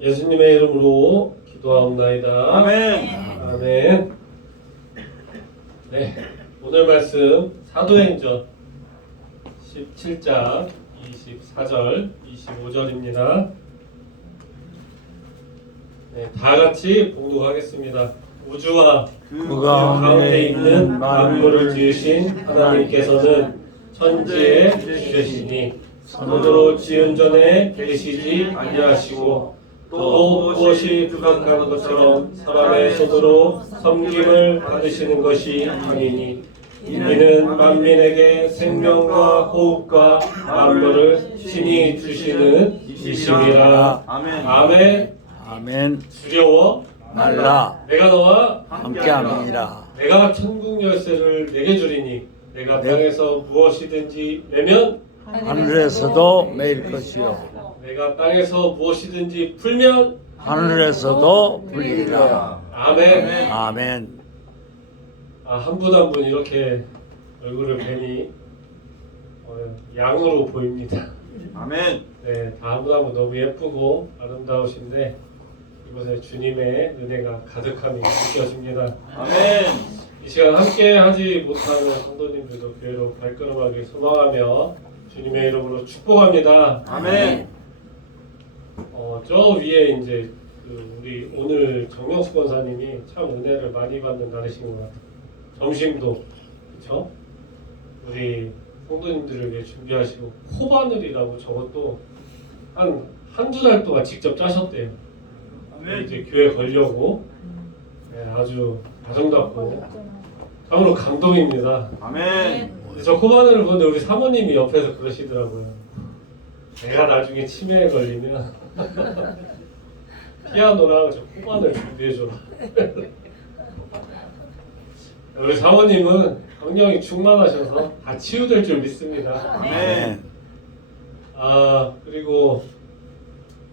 예수님의 이름으로 기도하옵나이다. 아멘. 아멘. 네, 오늘 말씀 사도행전 17장 24절, 25절입니다. 네, 다 같이 봉독하겠습니다. 우주와 그 가운데 있는 만물을 지으신 하나님께서는 천지의 주제시니 손으로 지은 전에 계시지 아니하시고 또 무엇이 부족한 것처럼 사람의 손으로 섬김을 받으시는 것이 아니니 이는 만민에게 생명과 호흡과 만물을 친히 주시는 이심이라. 아멘. 아멘. 아멘. 두려워 말라 내가 너와 함께함이니라. 내가 천국 열쇠를 내게 주리니 내가 땅에서 무엇이든지 매면 하늘에서도 매일 것이요 내가 땅에서 무엇이든지 풀면 하늘에서도 풀리리라. 아멘. 아멘. 한 분 한 분 이렇게 얼굴을 뵈니 양으로 보입니다. 아멘. 네, 다 한 분 한 분 너무 예쁘고 아름다우신데 이곳에 주님의 은혜가 가득함이 느껴집니다. 아멘. 이 시간 함께 하지 못하는 성도님들도 교회로 발걸음하기 소망하며 주님의 이름으로 축복합니다. 아멘. 저 위에 이제 우리 오늘 정명수 권사님이 참 은혜를 많이 받는 날이신 것 같아요. 점심도 그렇죠? 우리 성도님들을 위해 준비하시고 코바늘이라고 저것도 한두 달 동안 직접 짜셨대요. 이제 교회 걸려고. 네, 아주 아름답고 참으로 감동입니다. 아멘. 저 코바늘을 보는데 우리 사모님이 옆에서 그러시더라고요. 내가 나중에 치매에 걸리면 피아노랑 저 코바늘 준비해줘라. 우리 사모님은 성령이 충만하셔서 다 치유될 줄 믿습니다. 아멘. 그리고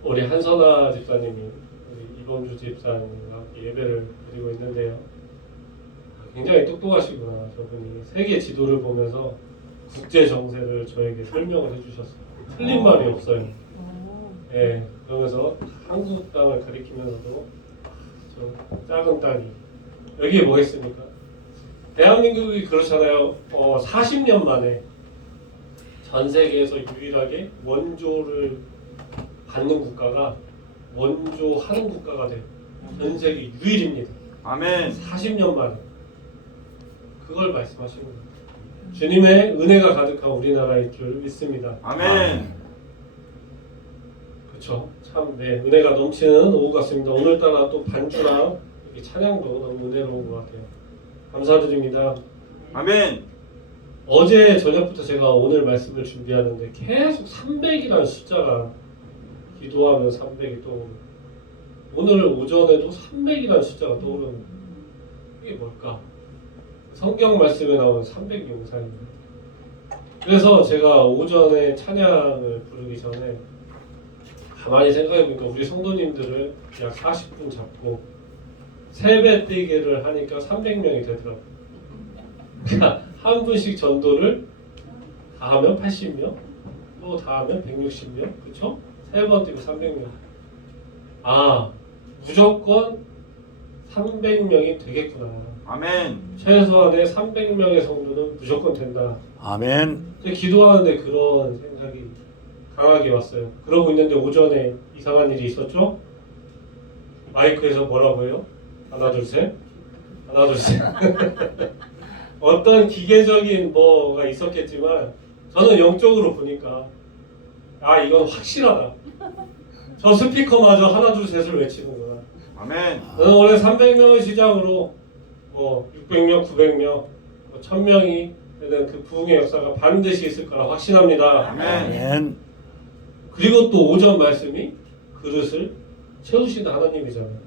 우리 한선아 집사님이 우리 이범주 집사님과 함께 예배를 드리고 있는데요. 굉장히 똑똑하시구나. 저분이 세계 지도를 보면서 국제 정세를 저에게 설명을 해주셨어요. 틀린 말이 없어요. 예, 그러면서 한국 땅을 가리키면서도 저 작은 땅이 여기에 뭐겠습니까? 대한민국이 그렇잖아요. 40년 만에 전 세계에서 유일하게 원조를 받는 국가가 원조하는 국가가 돼요. 전 세계 유일입니다. 아멘. 40년 만에 그걸 말씀하시는 거예요. 주님의 은혜가 가득한 우리나라일 줄 믿습니다. 아멘. 그렇죠. 참, 네, 은혜가 넘치는 오후 같습니다. 오늘따라 또 반주랑 이렇게 찬양도 너무 은혜로운 것 같아요. 감사드립니다. 아멘. 어제 저녁부터 제가 오늘 말씀을 준비하는데 계속 300이라는 숫자가 기도하면 300이 떠오르고 오늘 오전에도 300이라는 숫자가 떠오르는 이게 뭘까? 성경 말씀에 나오는 300용사입니다. 그래서 제가 오전에 찬양을 부르기 전에 가만히 생각해보니까 우리 성도님들을 약 40분 잡고 세배 뛰기를 하니까 300명이 되더라고요. 그러니까 한 분씩 전도를 다 하면 80명, 또 다 하면 160명, 그렇죠? 세 번 뛰고 300명. 무조건 300명이 되겠구나. 아멘. 최소한의 300명의 성도는 무조건 된다. 아멘. 기도하는데 그런 생각이 강하게 왔어요. 그러고 있는데 오전에 이상한 일이 있었죠? 마이크에서 뭐라고 해요? 하나 둘 셋. 하나 둘 셋. 어떤 기계적인 뭐가 있었겠지만 저는 영적으로 보니까 이건 확실하다. 저 스피커마저 하나 둘 셋을 외치는구나. 아멘. 저는 원래 300명의 시장으로 600명, 900명, 1000명이 되는 그 부흥의 역사가 반드시 있을 거라 확신합니다. 아멘. 아멘. 그리고 또 오전 말씀이 그릇을 채우시는 하나님이잖아요.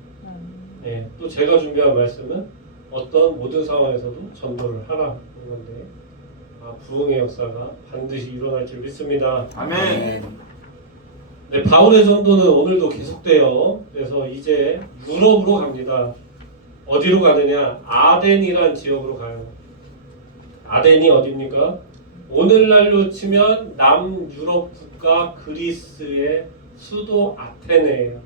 네, 또 제가 준비한 말씀은 어떤 모든 상황에서도 전도를 하라는 건데 부흥의 역사가 반드시 일어날 줄 믿습니다. 아멘. 네, 바울의 전도는 오늘도 계속돼요. 그래서 이제 유럽으로 갑니다. 어디로 가느냐? 아덴이란 지역으로 가요. 아덴이 어디입니까? 오늘날로 치면 남유럽 국가 그리스의 수도 아테네예요.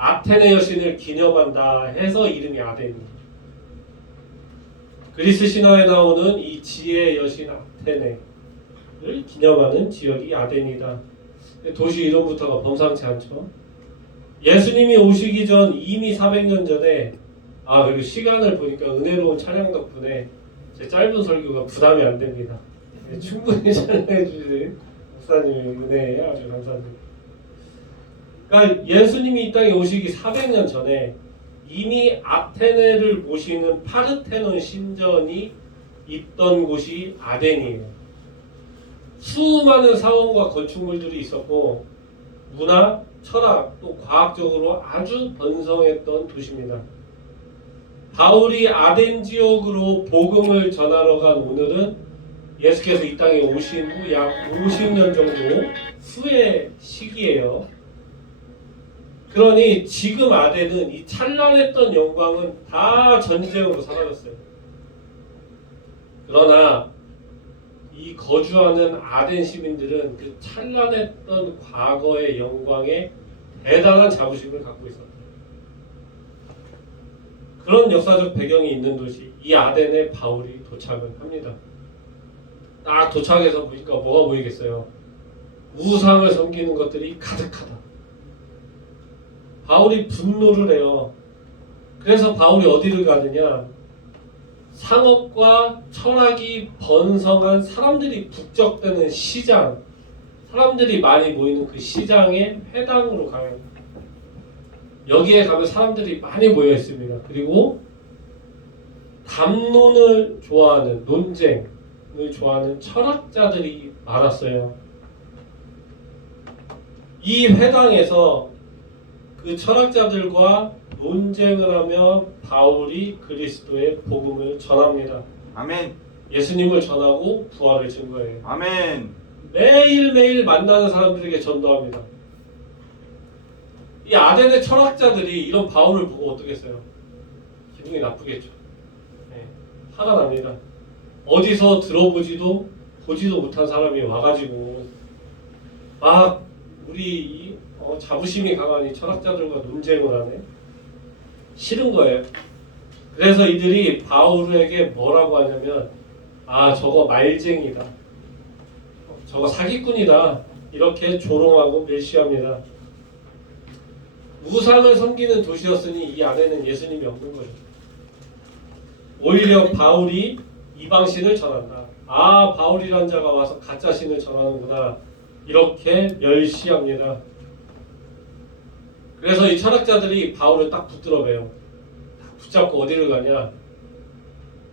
아테네 여신을 기념한다 해서 이름이 아덴입니다. 그리스 신화에 나오는 이 지혜의 여신 아테네를 기념하는 지역이 아덴이다. 도시 이름부터가 범상치 않죠. 예수님이 오시기 전 이미 400년 전에 그리고 시간을 보니까 은혜로운 찬양 덕분에 제 짧은 설교가 부담이 안 됩니다. 충분히 찬양해 주신 목사님의 은혜에 아주 감사드립니다. 그러니까 예수님이 이 땅에 오시기 400년 전에 이미 아테네를 모시는 파르테논 신전이 있던 곳이 아덴이에요. 수많은 사원과 건축물들이 있었고 문화, 철학, 또 과학적으로 아주 번성했던 도시입니다. 바울이 아덴 지역으로 복음을 전하러 간 오늘은 예수께서 이 땅에 오신 후 약 50년 정도 후의 시기예요. 그러니 지금 아덴은 이 찬란했던 영광은 다 전쟁으로 사라졌어요. 그러나 이 거주하는 아덴 시민들은 그 찬란했던 과거의 영광에 대단한 자부심을 갖고 있었다. 그런 역사적 배경이 있는 도시 이 아덴에 바울이 도착을 합니다. 딱 도착해서 보니까 뭐가 보이겠어요? 우상을 섬기는 것들이 가득하다. 바울이 분노를 해요. 그래서 바울이 어디를 가느냐? 상업과 철학이 번성한 사람들이 북적대는 시장, 사람들이 많이 모이는 그 시장의 회당으로 가요. 여기에 가면 사람들이 많이 모여 있습니다. 그리고 담론을 좋아하는, 논쟁을 좋아하는 철학자들이 많았어요. 이 회당에서 그 철학자들과 논쟁을 하며 바울이 그리스도의 복음을 전합니다. 아멘. 예수님을 전하고 부활을 증거해요. 아멘. 매일매일 만나는 사람들에게 전도합니다. 이 아덴의 철학자들이 이런 바울을 보고 어떻겠어요? 기분이 나쁘겠죠. 네, 화가 납니다. 어디서 들어보지도 보지도 못한 사람이 와가지고 막 우리 자부심이 강한 이 철학자들과 논쟁을 하네. 싫은 거예요. 그래서 이들이 바울에게 뭐라고 하냐면 저거 말쟁이다. 저거 사기꾼이다. 이렇게 조롱하고 멸시합니다. 우상을 섬기는 도시였으니 이 안에는 예수님이 없는 거죠. 오히려 바울이 이방신을 전한다. 바울이란 자가 와서 가짜 신을 전하는구나. 이렇게 멸시합니다. 그래서 이 철학자들이 바울을 딱 붙들어매요. 딱 붙잡고 어디를 가냐?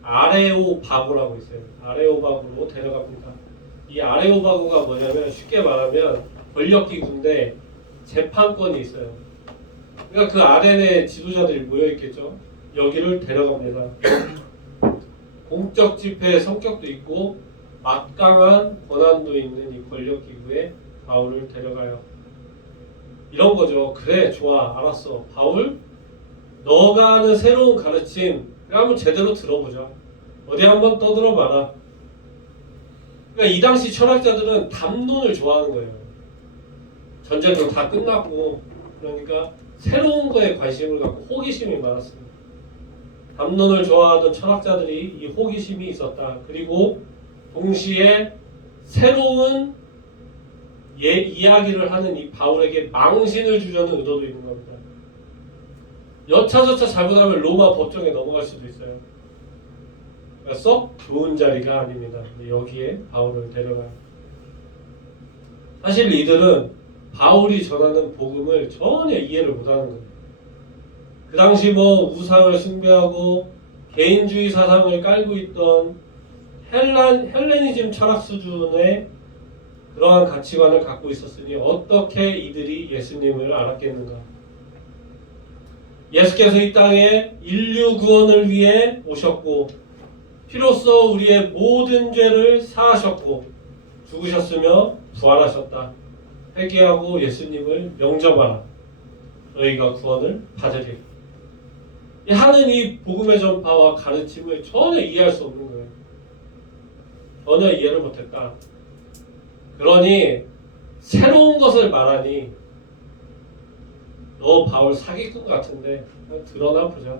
아레오바고라고 있어요. 아레오바고로 데려갑니다. 이 아레오바고가 뭐냐면 쉽게 말하면 권력기구인데 재판권이 있어요. 그러니까 그 아덴에 지도자들이 모여있겠죠. 여기를 데려갑니다. 공적 집회의 성격도 있고 막강한 권한도 있는 이 권력기구에 바울을 데려가요. 이런 거죠. 그래, 좋아, 알았어. 바울, 너가 하는 새로운 가르침 한번 제대로 들어보자. 어디 한번 떠들어봐라. 그러니까 이 당시 철학자들은 담론을 좋아하는 거예요. 전쟁도 다 끝났고 그러니까 새로운 거에 관심을 갖고 호기심이 많았습니다. 담론을 좋아하던 철학자들이 이 호기심이 있었다. 그리고 동시에 새로운 이야기를 하는 이 바울에게 망신을 주려는 의도도 있는 겁니다. 여차저차 잘못하면 로마 법정에 넘어갈 수도 있어요. 그러니까 썩 좋은 자리가 아닙니다. 여기에 바울을 데려가요. 사실 이들은 바울이 전하는 복음을 전혀 이해를 못하는 거예요. 그 당시 우상을 숭배하고 개인주의 사상을 깔고 있던 헬레니즘 철학 수준의 그러한 가치관을 갖고 있었으니 어떻게 이들이 예수님을 알았겠는가? 예수께서 이 땅에 인류 구원을 위해 오셨고 피로써 우리의 모든 죄를 사하셨고 죽으셨으며 부활하셨다. 회개하고 예수님을 영접하라. 너희가 구원을 받으리라. 하는 이 복음의 전파와 가르침을 전혀 이해할 수 없는 거예요. 전혀 이해를 못했다. 그러니 새로운 것을 말하니 너 바울 사기꾼 같은데 드러나 보자.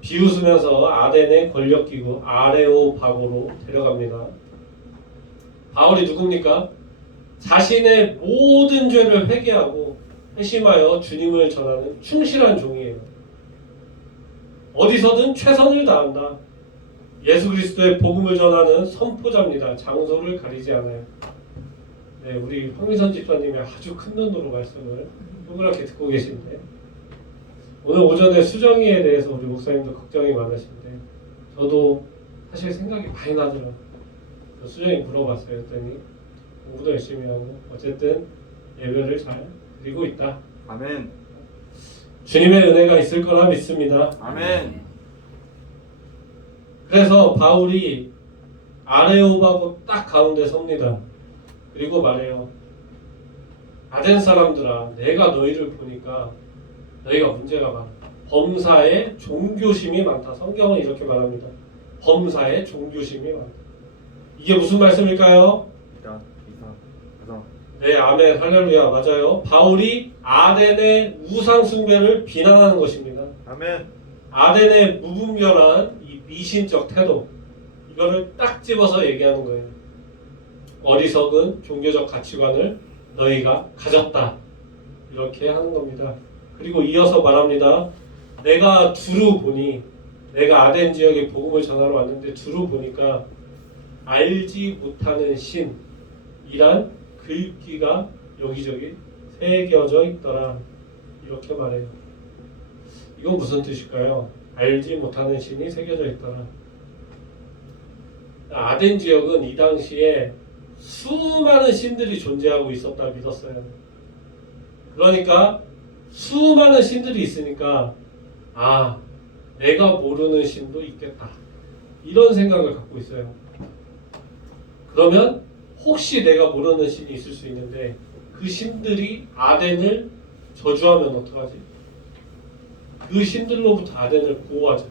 비웃으면서 아덴의 권력기구 아레오바고로 데려갑니다. 바울이 누굽니까? 자신의 모든 죄를 회개하고 회심하여 주님을 전하는 충실한 종이에요. 어디서든 최선을 다한다. 예수 그리스도의 복음을 전하는 선포자입니다. 장소를 가리지 않아요. 네, 우리 황미선 집사님이 아주 큰 눈으로 말씀을 동그랗게 듣고 계신데, 오늘 오전에 수정이에 대해서 우리 목사님도 걱정이 많으신데 저도 사실 생각이 많이 나더라고요. 수정이 물어봤어요. 했더니 공부도 열심히 하고 어쨌든 예배를 잘 드리고 있다. 아멘. 주님의 은혜가 있을 거라 믿습니다. 아멘. 그래서 바울이 아레오바고 딱 가운데 섭니다. 그리고 말해요. 아덴 사람들아, 내가 너희를 보니까 너희가 문제가 많아. 범사에 종교심이 많다. 성경은 이렇게 말합니다. 범사에 종교심이 많다. 이게 무슨 말씀일까요? 네, 아멘, 할렐루야, 맞아요. 바울이 아덴의 우상 숭배를 비난하는 것입니다. 아멘. 아덴의 무분별한 이 미신적 태도, 이거를 딱 집어서 얘기하는 거예요. 어리석은 종교적 가치관을 너희가 가졌다. 이렇게 하는 겁니다. 그리고 이어서 말합니다. 내가 두루 보니, 내가 아덴 지역에 복음을 전하러 왔는데 두루 보니까 알지 못하는 신이란 글귀가 여기저기 새겨져 있더라. 이렇게 말해요. 이건 무슨 뜻일까요? 알지 못하는 신이 새겨져 있더라. 아덴 지역은 이 당시에 수많은 신들이 존재하고 있었다 믿었어요. 그러니까 수많은 신들이 있으니까 내가 모르는 신도 있겠다. 이런 생각을 갖고 있어요. 그러면 혹시 내가 모르는 신이 있을 수 있는데 그 신들이 아덴을 저주하면 어떡하지? 그 신들로부터 아덴을 보호하자.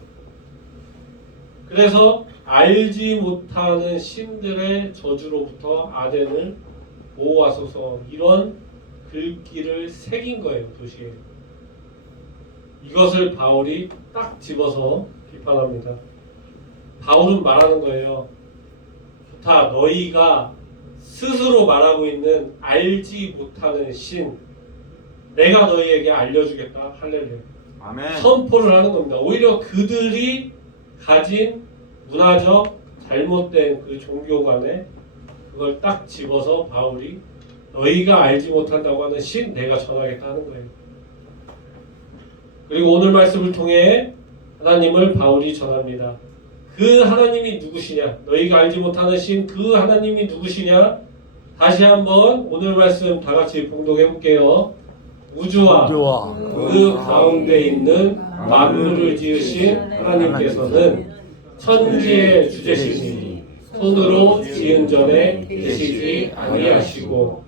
그래서 알지 못하는 신들의 저주로부터 아덴을 보호하소서, 이런 글귀를 새긴 거예요, 도시에. 이것을 바울이 딱 집어서 비판합니다. 바울은 말하는 거예요. 좋다, 너희가 스스로 말하고 있는 알지 못하는 신, 내가 너희에게 알려주겠다. 할렐루야. 아멘. 선포를 하는 겁니다. 오히려 그들이 가진 문화적 잘못된 그 종교관에 그걸 딱 집어서 바울이 너희가 알지 못한다고 하는 신 내가 전하겠다 하는 거예요. 그리고 오늘 말씀을 통해 하나님을 바울이 전합니다. 그 하나님이 누구시냐? 너희가 알지 못하는 신 그 하나님이 누구시냐? 다시 한번 오늘 말씀 다 같이 봉독해 볼게요. 우주와 그 가운데 있는 만물을 지으신 하나님께서는 천지의 주제시니 손으로 지은 전에 계시지 아니하시고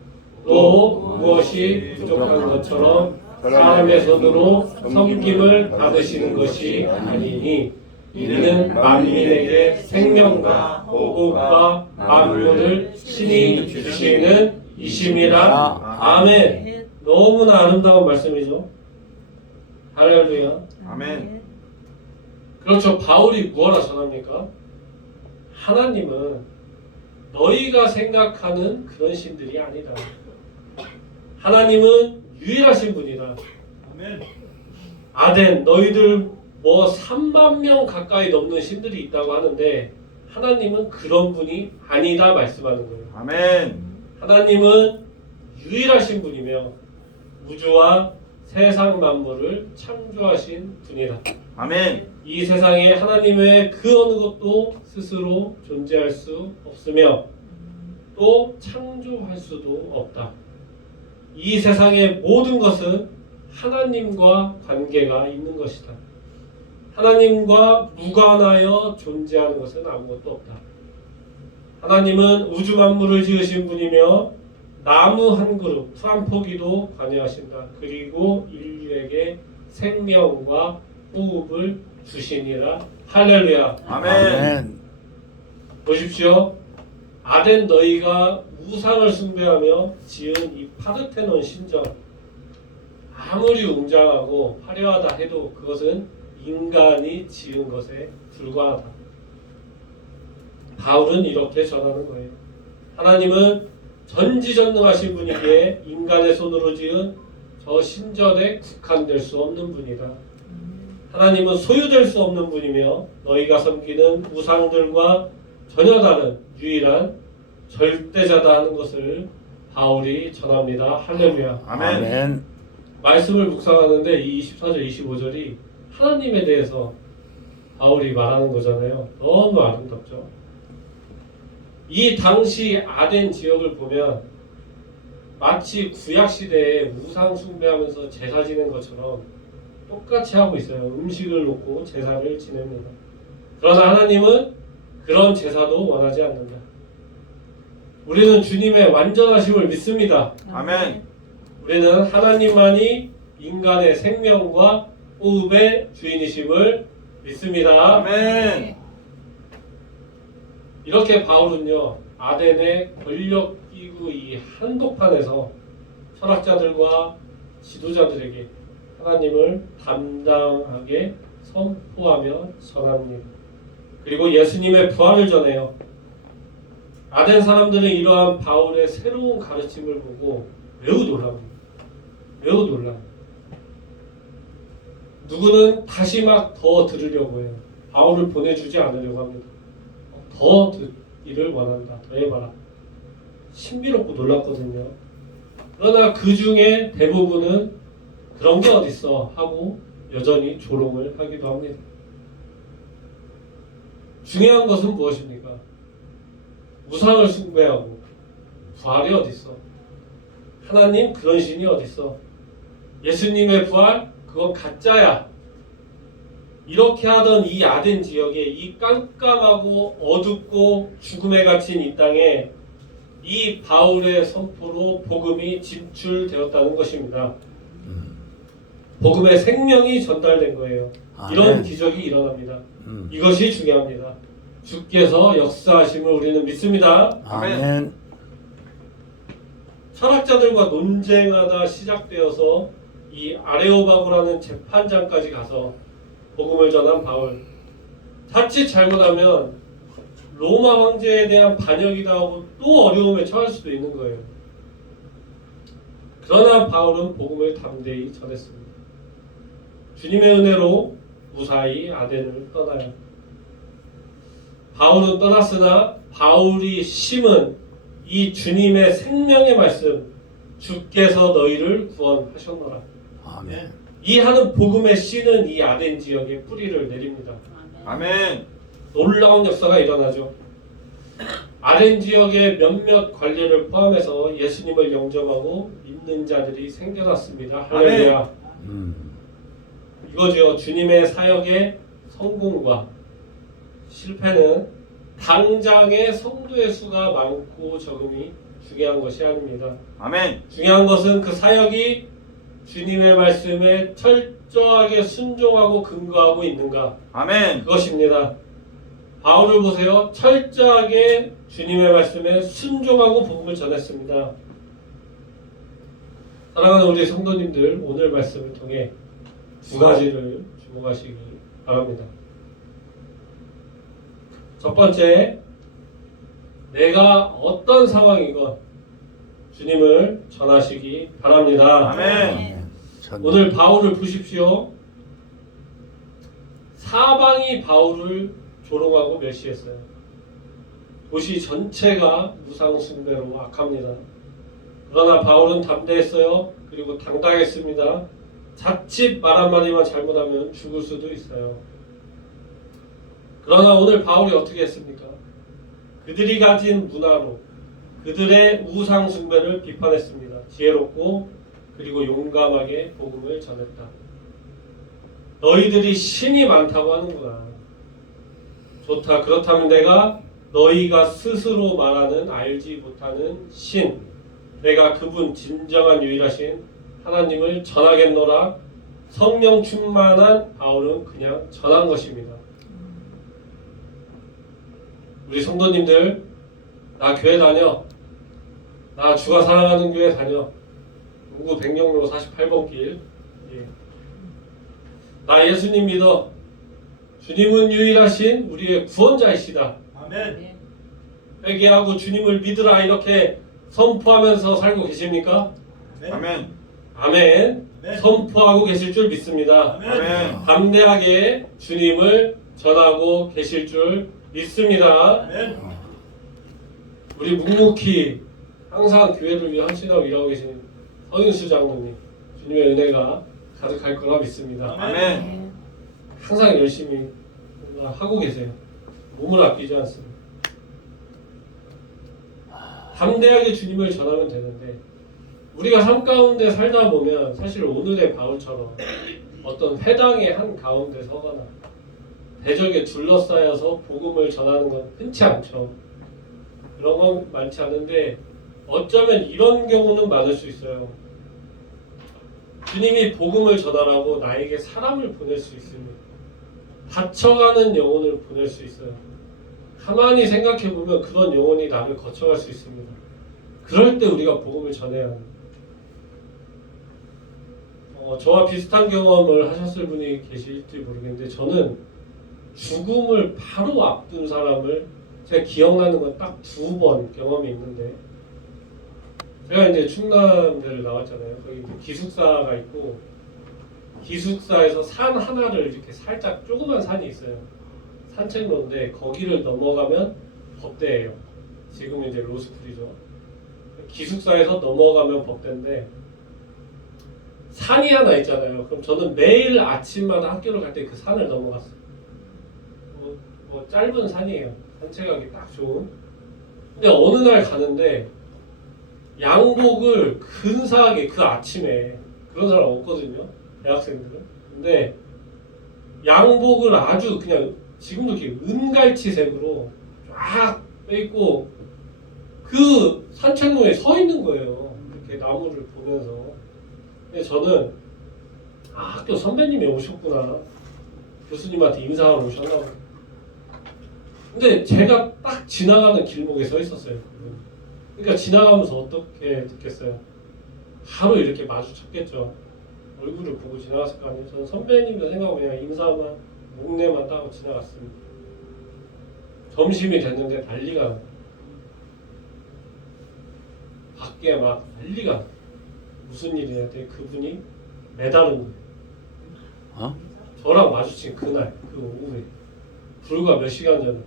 또 무엇이 부족한 것처럼 사람의 손으로 섬김을 받으시는 것이 아니니 이는 만민에게 생명과 호흡과 만물을 친히 주시는 이심이라. 아멘. 너무나 아름다운 말씀이죠. 할렐루야. 아멘. 그렇죠. 바울이 무엇라 전합니까? 하나님은 너희가 생각하는 그런 신들이 아니다. 하나님은 유일하신 분이다. 아멘. 아덴, 너희들 3만 명 가까이 넘는 신들이 있다고 하는데 하나님은 그런 분이 아니다 말씀하는 거예요. 아멘. 하나님은 유일하신 분이며 우주와 세상 만물을 창조하신 분이다. 아멘. 이 세상에 하나님 외에 그 어느 것도 스스로 존재할 수 없으며 또 창조할 수도 없다. 이 세상의 모든 것은 하나님과 관계가 있는 것이다. 하나님과 무관하여 존재하는 것은 아무것도 없다. 하나님은 우주 만물을 지으신 분이며 나무 한 그룹, 풀 한 포기도 관여하신다. 그리고 인류에게 생명과 호흡을 주시니라. 할렐루야. 아멘. 보십시오. 아덴 너희가 우상을 숭배하며 지은 이 파르테논 신전, 아무리 웅장하고 화려하다 해도 그것은 인간이 지은 것에 불과하다. 바울은 이렇게 전하는 거예요. 하나님은 전지전능하신 분이기에 인간의 손으로 지은 저 신전에 국한될 수 없는 분이다. 하나님은 소유될 수 없는 분이며 너희가 섬기는 우상들과 전혀 다른 유일한 절대자다 하는 것을 바울이 전합니다. 할렐루야. 아멘. 아멘. 말씀을 묵상하는데 이 24절 25절이 하나님에 대해서 바울이 말하는 거잖아요. 너무 아름답죠. 이 당시 아덴 지역을 보면 마치 구약시대에 우상 숭배하면서 제사 지낸 것처럼 똑같이 하고 있어요. 음식을 놓고 제사를 지냅니다. 그러나 하나님은 그런 제사도 원하지 않는다. 우리는 주님의 완전하심을 믿습니다. 아멘. 우리는 하나님만이 인간의 생명과 호흡의 주인이심을 믿습니다. 아멘. 이렇게 바울은요, 아덴의 권력기구 이 한복판에서 철학자들과 지도자들에게 하나님을 담당하게 선포하며 전합니다. 그리고 예수님의 부활을 전해요. 아덴 사람들은 이러한 바울의 새로운 가르침을 보고 매우 놀랍니다. 매우 놀라요. 누구는 다시 막 더 들으려고 해요. 바울을 보내주지 않으려고 합니다. 더 듣기를 원한다. 더 해봐라. 신비롭고 놀랍거든요. 그러나 그 중에 대부분은 그런 게 어딨어 하고 여전히 조롱을 하기도 합니다. 중요한 것은 무엇입니까? 우상을 숭배하고 부활이 어딨어? 하나님 그런 신이 어딨어? 예수님의 부활? 그건 가짜야. 이렇게 하던 이 아덴 지역에 이 깜깜하고 어둡고 죽음에 갇힌 이 땅에 이 바울의 선포로 복음이 진출되었다는 것입니다. 복음의 생명이 전달된 거예요. 이런 아멘. 기적이 일어납니다. 이것이 중요합니다. 주께서 역사하심을 우리는 믿습니다. 아멘. 철학자들과 논쟁하다 시작되어서 이 아레오바고라는 재판장까지 가서 복음을 전한 바울. 자칫 잘못하면 로마 황제에 대한 반역이다 하고 또 어려움에 처할 수도 있는 거예요. 그러나 바울은 복음을 담대히 전했습니다. 주님의 은혜로 무사히 아덴을 떠나요. 바울은 떠났으나 바울이 심은 이 주님의 생명의 말씀, 주께서 너희를 구원하셨노라. 아멘. 이 하는 복음의 씨는 이 아덴 지역에 뿌리를 내립니다. 아멘. 놀라운 역사가 일어나죠. 아덴 지역의 몇몇 관례를 포함해서 예수님을 영접하고 믿는 자들이 생겨났습니다. 할렐루야. 이거죠. 주님의 사역의 성공과 실패는 당장의 성도의 수가 많고 적음이 중요한 것이 아닙니다. 아멘. 중요한 것은 그 사역이 주님의 말씀에 철저하게 순종하고 근거하고 있는가, 아멘. 그것입니다. 바울을 보세요. 철저하게 주님의 말씀에 순종하고 복음을 전했습니다. 사랑하는 우리 성도님들, 오늘 말씀을 통해 두 가지를 주목하시기 바랍니다. 첫 번째, 내가 어떤 상황이건 주님을 전하시기 바랍니다. 아멘. 오늘 바울을 보십시오. 사방이 바울을 조롱하고 멸시했어요. 도시 전체가 우상 숭배로 악합니다. 그러나 바울은 담대했어요. 그리고 당당했습니다. 자칫 말 한마디만 잘못하면 죽을 수도 있어요. 그러나 오늘 바울이 어떻게 했습니까? 그들이 가진 문화로 그들의 우상 숭배를 비판했습니다. 지혜롭고 그리고 용감하게 복음을 전했다. 너희들이 신이 많다고 하는구나. 좋다. 그렇다면 내가 너희가 스스로 말하는 알지 못하는 신, 내가 그분 진정한 유일하신 하나님을 전하겠노라. 성령 충만한 바울은 그냥 전한 것입니다. 우리 성도님들, 나 교회 다녀. 나 주가 사랑하는 교회 다녀. 우구 백령로 48번 길 예. 나 예수님 믿어. 주님은 유일하신 우리의 구원자이시다. 아멘. 회개하고 주님을 믿으라 이렇게 선포하면서 살고 계십니까? 아멘. 아멘. 아멘. 선포하고 계실 줄 믿습니다. 아멘. 담대하게 주님을 전하고 계실 줄 믿습니다. 아멘. 우리 묵묵히 항상 교회를 위해 헌신하고 일하고 계신 서윤수 장로님, 주님의 은혜가 가득할 거라 믿습니다. 아멘. 항상 열심히 하고 계세요. 몸을 아끼지 않습니다. 담대하게 주님을 전하면 되는데 우리가 삶 가운데 살다 보면 사실 오늘의 바울처럼 어떤 회당의 한 가운데 서거나 대적에 둘러싸여서 복음을 전하는 건 흔치 않죠. 그런 건 많지 않은데 어쩌면 이런 경우는 많을 수 있어요. 주님이 복음을 전하라고 나에게 사람을 보낼 수 있습니다. 다쳐가는 영혼을 보낼 수 있어요. 가만히 생각해보면 그런 영혼이 나를 거쳐갈 수 있습니다. 그럴 때 우리가 복음을 전해야 합니다. 저와 비슷한 경험을 하셨을 분이 계실지 모르겠는데 저는 죽음을 바로 앞둔 사람을 제가 기억나는 건 딱 2번 경험이 있는데 제가 이제 충남대를 나왔잖아요. 거기 기숙사가 있고 기숙사에서 산 하나를 이렇게 살짝 조그만 산이 있어요. 산책로인데 거기를 넘어가면 법대예요. 지금은 이제 로스쿨이죠. 기숙사에서 넘어가면 법대인데 산이 하나 있잖아요. 그럼 저는 매일 아침마다 학교를 갈 때 그 산을 넘어갔어요. 뭐 짧은 산이에요. 산책하기 딱 좋은. 근데 어느 날 가는데 양복을 근사하게 그 아침에 그런 사람 없거든요. 대학생들은. 근데 양복을 아주 그냥 지금도 이렇게 은갈치색으로 쫙 빼입고 그 산책로에 서 있는 거예요. 이렇게 나무를 보면서. 근데 저는 학교 선배님이 오셨구나. 교수님한테 인사하러 오셨나 보다. 근데 제가 딱 지나가는 길목에 서 있었어요. 그러니까 지나가면서 어떻게 듣겠어요? 바로 이렇게 마주쳤겠죠. 얼굴을 보고 지나갔을 거 아니에요. 저는 선배님도 생각하고 그냥 인사만 목례만 따고 지나갔습니다. 점심이 됐는데 난리가 나요. 밖에 막 난리가 나요. 무슨 일이 했더니 그분이 매달은 거예요. 어? 저랑 마주친 그날 그 오후에 불과 몇 시간 전에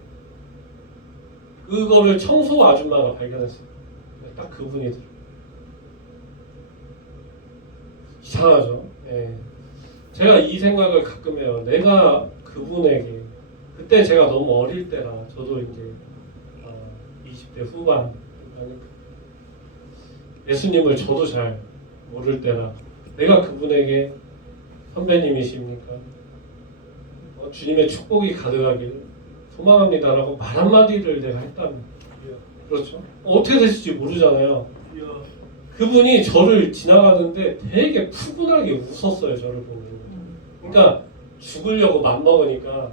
그거를 청소 아줌마가 발견했어요. 딱 그분이더라고요. 이상하죠. 예. 제가 이 생각을 가끔 해요. 내가 그분에게 그때 제가 너무 어릴 때라 저도 이제 20대 후반 아니까 예수님을 저도 잘 모를 때라 내가 그분에게 선배님이십니까? 주님의 축복이 가득하기를 소망합니다라고 말 한마디를 내가 했다면 그렇죠? 어떻게 됐을지 모르잖아요. 그분이 저를 지나가는데 되게 푸근하게 웃었어요. 저를 보고. 그러니까 죽으려고 맘먹으니까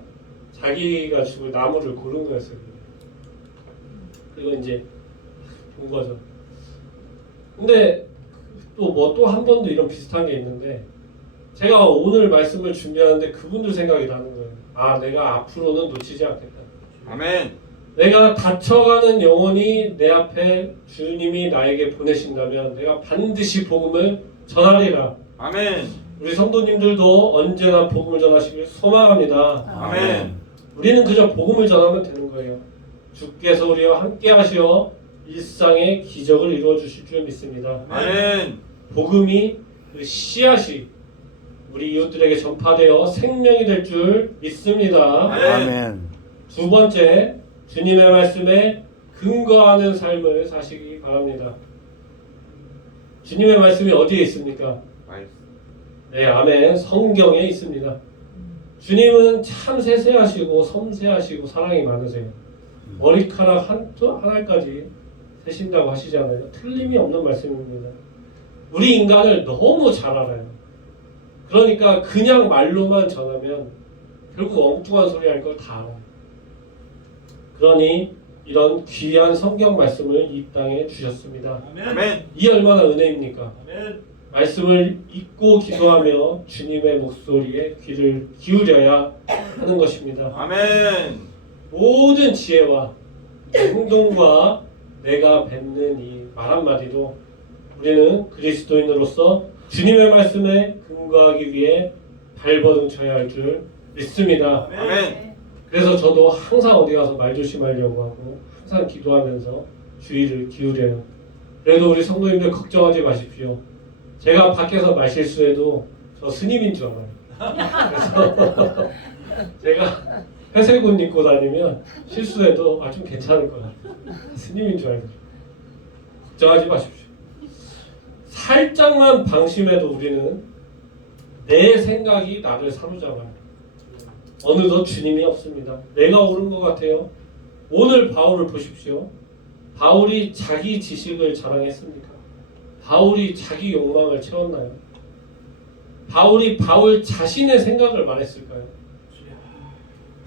자기가 죽을 나무를 고른 거였어요. 그리고 이제 본 거죠. 근데 또 한 번도 이런 비슷한 게 있는데 제가 오늘 말씀을 준비하는데 그분들 생각이 나는 거예요. 내가 앞으로는 놓치지 않겠다. 아멘. 내가 다쳐가는 영혼이 내 앞에 주님이 나에게 보내신다면 내가 반드시 복음을 전하리라. 아멘. 우리 성도님들도 언제나 복음을 전하시길 소망합니다. 아멘. 우리는 그저 복음을 전하면 되는 거예요. 주께서 우리와 함께 하시어 일상의 기적을 이루어 주실 줄 믿습니다. 아멘. 복음이 그 씨앗이 우리 이웃들에게 전파되어 생명이 될 줄 믿습니다. 아멘. 2번째, 주님의 말씀에 근거하는 삶을 사시기 바랍니다. 주님의 말씀이 어디에 있습니까? 네, 아멘. 성경에 있습니다. 주님은 참 세세하시고 섬세하시고 사랑이 많으세요. 머리카락 하나까지 세신다고 하시잖아요. 틀림이 없는 말씀입니다. 우리 인간을 너무 잘 알아요. 그러니까 그냥 말로만 전하면 결국 엉뚱한 소리 할 걸 다 알아요. 그러니 이런 귀한 성경 말씀을 이 땅에 주셨습니다. 아멘. 이 얼마나 은혜입니까? 아멘. 말씀을 읽고 기도하며 주님의 목소리에 귀를 기울여야 하는 것입니다. 아멘. 모든 지혜와 행동과 내가 뱉는 이 말 한마디도 우리는 그리스도인으로서 주님의 말씀에 근거하기 위해 발버둥 쳐야 할 줄 믿습니다. 아멘. 그래서 저도 항상 어디 가서 말 조심하려고 하고 항상 기도하면서 주의를 기울여요. 그래도 우리 성도님들 걱정하지 마십시오. 제가 밖에서 말 실수해도 저 스님인 줄 알아요. 그래서 제가 회색 옷 입고 다니면 실수해도 좀 괜찮을 것 같아요. 스님인 줄 알고 걱정하지 마십시오. 살짝만 방심해도 우리는 내 생각이 나를 사로잡아요. 어느덧 주님이 없습니다. 내가 옳은 것 같아요. 오늘 바울을 보십시오. 바울이 자기 지식을 자랑했습니까? 바울이 자기 욕망을 채웠나요? 바울이 바울 자신의 생각을 말했을까요?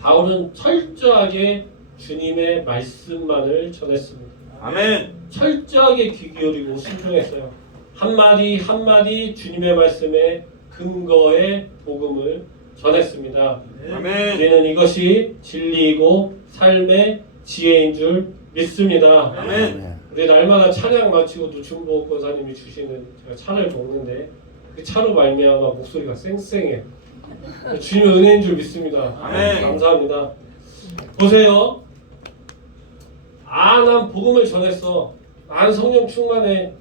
바울은 철저하게 주님의 말씀만을 전했습니다. 아멘. 철저하게 귀 기울이고 순종했어요. 한마디 한마디 주님의 말씀에 근거의 복음을 전했습니다. 아멘. 우리는 이것이 진리이고 삶의 지혜인 줄 믿습니다. 아멘. 우리 날마다 찬양 마치고 누춘복 권사님이 주시는 제가 차를 먹는데 그 차로 말미암아 목소리가 쌩쌩해. 주님의 은혜인 줄 믿습니다. 아멘. 감사합니다. 보세요. 난 복음을 전했어. 난 성령 충만해.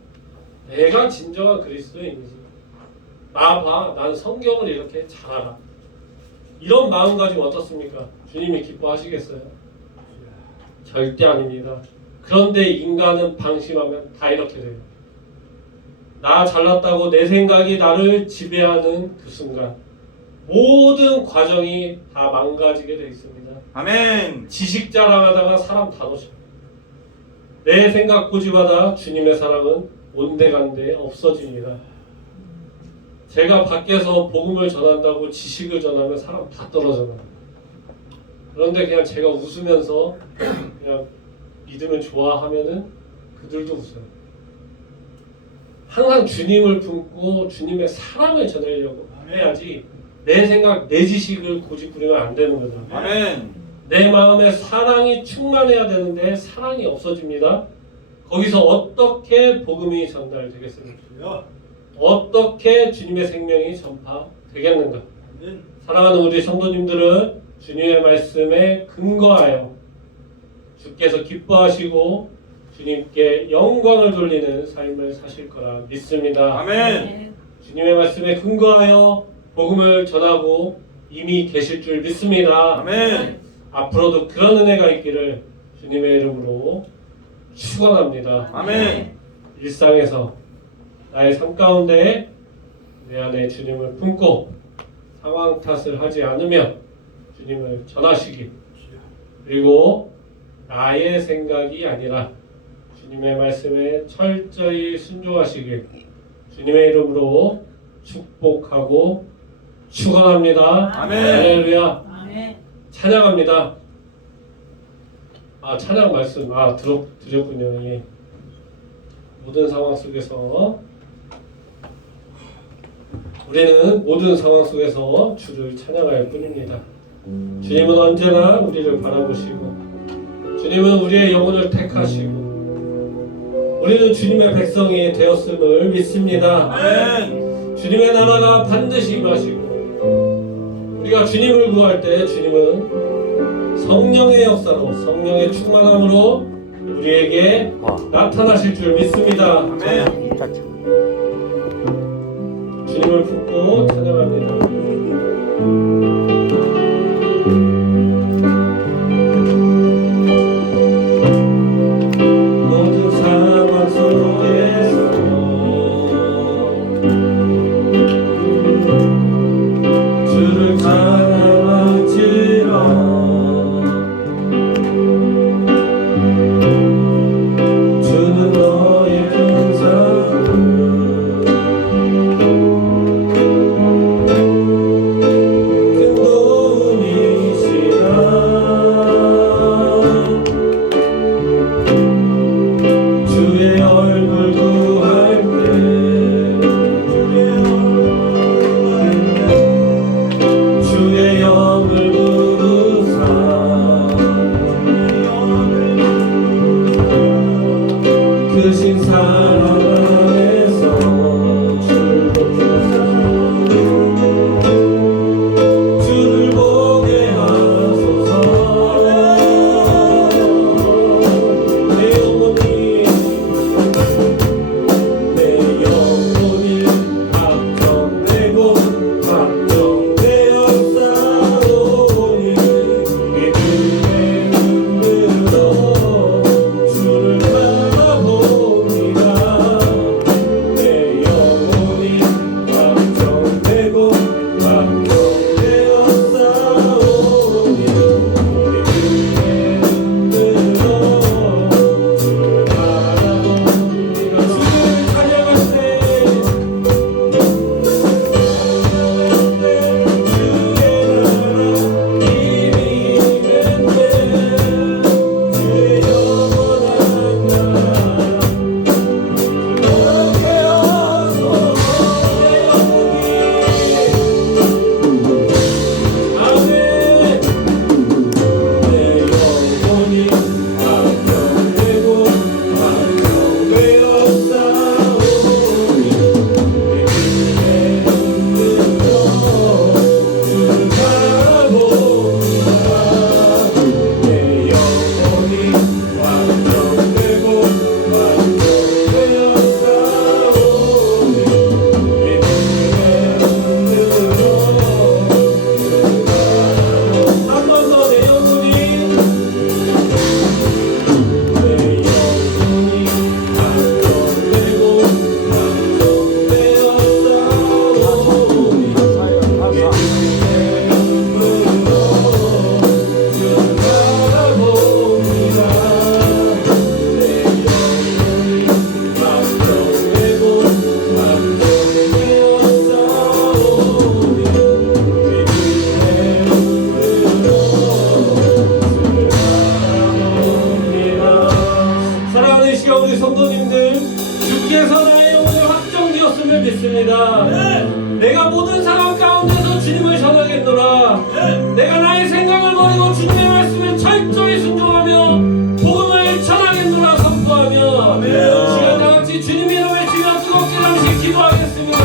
내가 진정한 그리스도인이지. 나 봐. 난 성경을 이렇게 잘 알아. 이런 마음 가지면 어떻습니까? 주님이 기뻐하시겠어요? 절대 아닙니다. 그런데 인간은 방심하면 다 이렇게 돼요. 나 잘났다고 내 생각이 나를 지배하는 그 순간 모든 과정이 다 망가지게 되어 있습니다. 아멘. 지식 자랑하다가 사람 다 놓쳐. 내 생각 고집하다 주님의 사랑은 온데간데 없어집니다. 제가 밖에서 복음을 전한다고 지식을 전하면 사람 다 떨어져요. 그런데 그냥 제가 웃으면서 그냥 믿으면 좋아하면은 그들도 웃어요. 항상 주님을 품고 주님의 사랑을 전하려고 해야지 내 생각, 내 지식을 고집부리면 안 되는 거죠. 아멘. 내 마음에 사랑이 충만해야 되는데 사랑이 없어집니다. 거기서 어떻게 복음이 전달되겠습니까? 어떻게 주님의 생명이 전파되겠는가? 사랑하는 우리 성도님들은 주님의 말씀에 근거하여 주께서 기뻐하시고 주님께 영광을 돌리는 삶을 사실 거라 믿습니다. 아멘. 주님의 말씀에 근거하여 복음을 전하고 이미 계실 줄 믿습니다. 아멘. 앞으로도 그런 은혜가 있기를 주님의 이름으로 축원합니다. 아멘. 일상에서 나의 삶 가운데 내 안에 주님을 품고 상황 탓을 하지 않으며 주님을 전하시길, 그리고 나의 생각이 아니라 주님의 말씀에 철저히 순종하시길 주님의 이름으로 축복하고 축원합니다. 아멘. 할렐루야. 아멘. 찬양합니다. 찬양 말씀 드렸군요. 예. 모든 상황 속에서 우리는 모든 상황 속에서 주를 찬양할 뿐입니다. 주님은 언제나 우리를 바라보시고 주님은 우리의 영혼을 택하시고 우리는 주님의 백성이 되었음을 믿습니다. 아멘. 주님의 나라가 반드시 임하시고 우리가 주님을 구할 때 주님은 성령의 역사로 성령의 충만함으로 우리에게 나타나실 줄 믿습니다. 아멘. 주님을 품고 찬양합니다. 모든 상황 속에서 주를 찬양할지라 주는 너의 근사함을 내가 모든 상황 가운데서 주님을 전하겠노라. 내가 나의 생각을 버리고 주님의 말씀에 철저히 순종하며 복음을 전하겠노라 선포하며 시간 다 같이 주님 이름 외치며 뜨겁게 잠시 기도하겠습니다.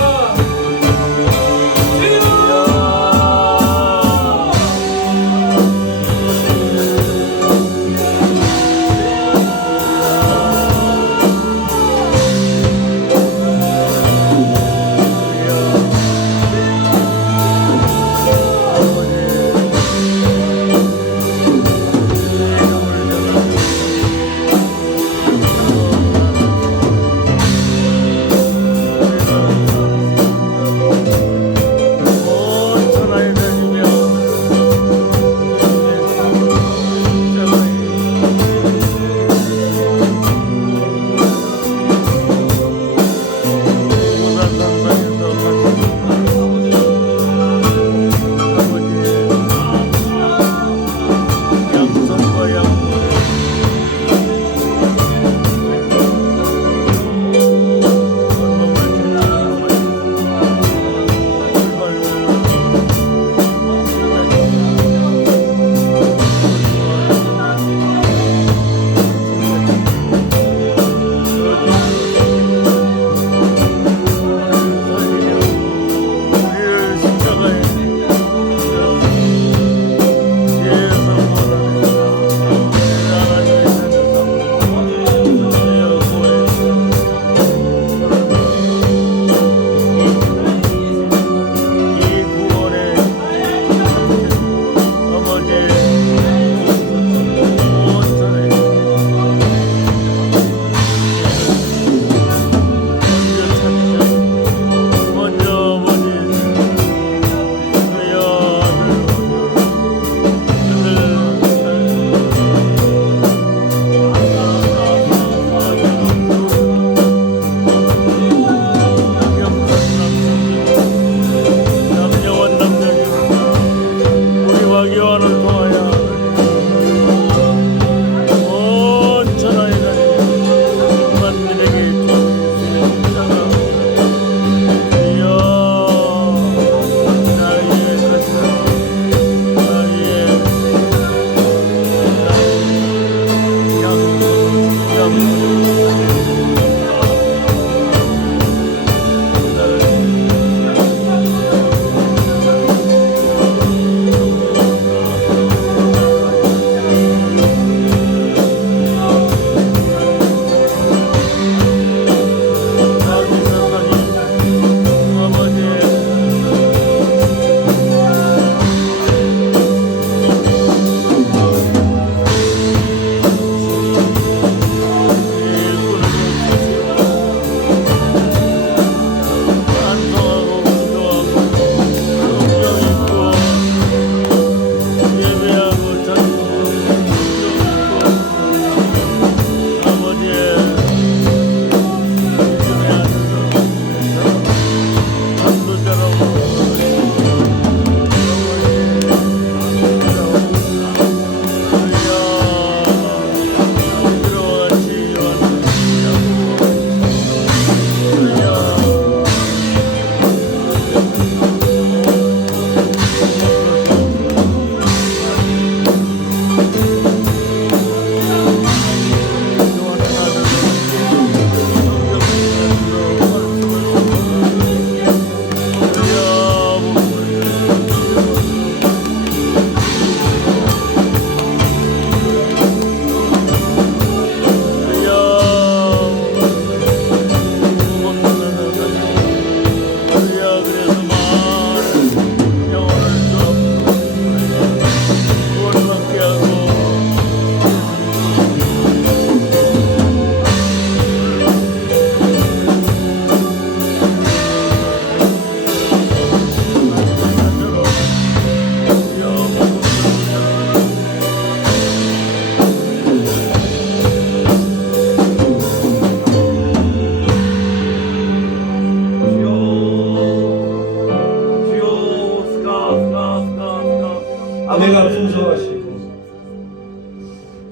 은혜가 풍성하시고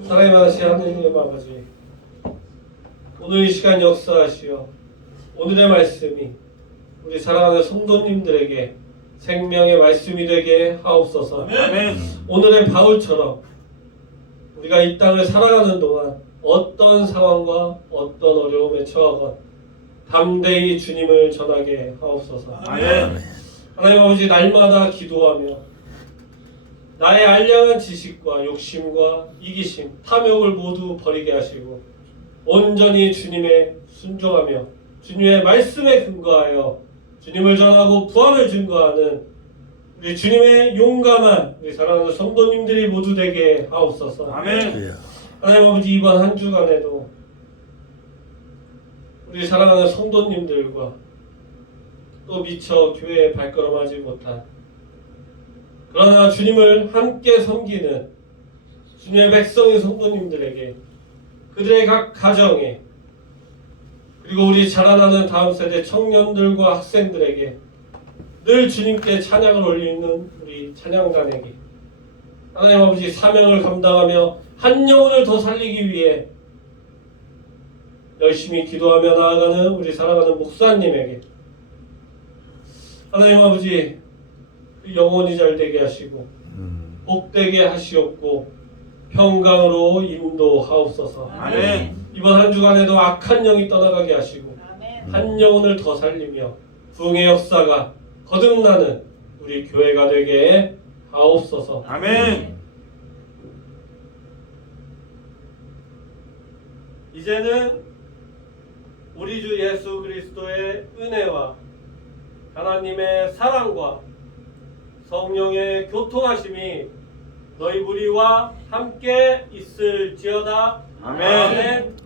사랑이 많으신 하느님 아버지, 오늘 이 시간 역사하시어 오늘의 말씀이 우리 사랑하는 성도님들에게 생명의 말씀이 되게 하옵소서. 아멘. 오늘의 바울처럼 우리가 이 땅을 살아가는 동안 어떤 상황과 어떤 어려움에 처하건 담대히 주님을 전하게 하옵소서. 아멘. 하나님 아버지, 날마다 기도하며 나의 알량한 지식과 욕심과 이기심, 탐욕을 모두 버리게 하시고 온전히 주님의 순종하며 주님의 말씀에 근거하여 주님을 전하고 부활을 증거하는 우리 주님의 용감한 우리 사랑하는 성도님들이 모두 되게 하옵소서. 아멘. 하나님 아버지, 이번 한 주간에도 우리 사랑하는 성도님들과 또 미처 교회에 발걸음하지 못한 그러나 주님을 함께 섬기는 주님의 백성인 성도님들에게 그들의 각 가정에 그리고 우리 자라나는 다음 세대 청년들과 학생들에게 늘 주님께 찬양을 올리는 우리 찬양단에게 하나님 아버지, 사명을 감당하며 한 영혼을 더 살리기 위해 열심히 기도하며 나아가는 우리 사랑하는 목사님에게 하나님 아버지, 영혼이 잘 되게 하시고 복되게 하시옵고 평강으로 인도하옵소서. 아멘. 이번 한 주간에도 악한 영이 떠나가게 하시고 한 영혼을 더 살리며 부흥의 역사가 거듭나는 우리 교회가 되게 하옵소서. 아멘. 이제는 우리 주 예수 그리스도의 은혜와 하나님의 사랑과 성령의 교통하심이 너희 무리와 함께 있을지어다. 아멘. 아멘.